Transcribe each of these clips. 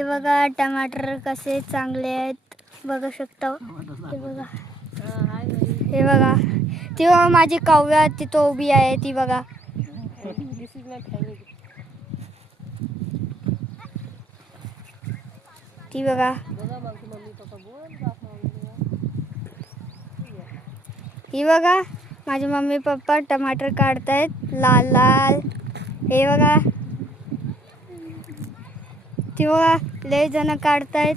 हे बघा टमाटर कसे चांगले आहेत बघू शकता. हे बघा हे बघा ती बघा माझी काव्या तिथं उभी आहे ती बघा. ती बघा ही बघा माझे मम्मी पप्पा टमाटर काढतायत लाल लाल. हे बघा ती बघा लय जण काढतायत.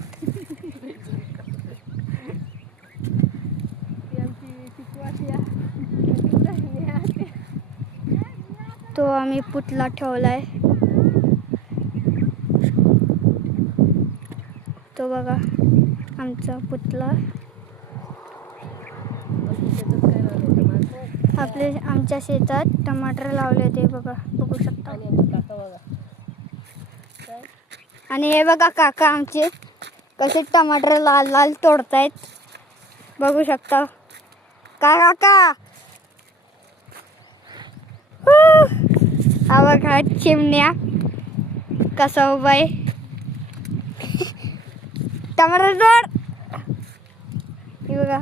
तो आम्ही पुतळा ठेवलाय तो बघा आमचा पुतळा. आमच्या शेतात टमाटर लावले ते बघा बघू शकता. आणि हे बघा काका आमचे कसे टमाटर लाल लाल तोडतायत बघू शकता. काका हा बघा चिमण्या कसा उभा आहे. टमाटर तोड. हे बघा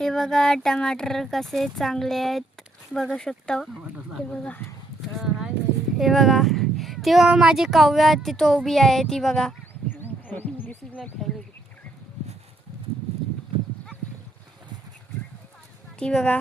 हे बघा टमाटर कसे चांगले आहेत बघू शकता. हे बघा हे बघा ती बघा माझी काव्या तिथं उभी आहे ती बघा. ती बघा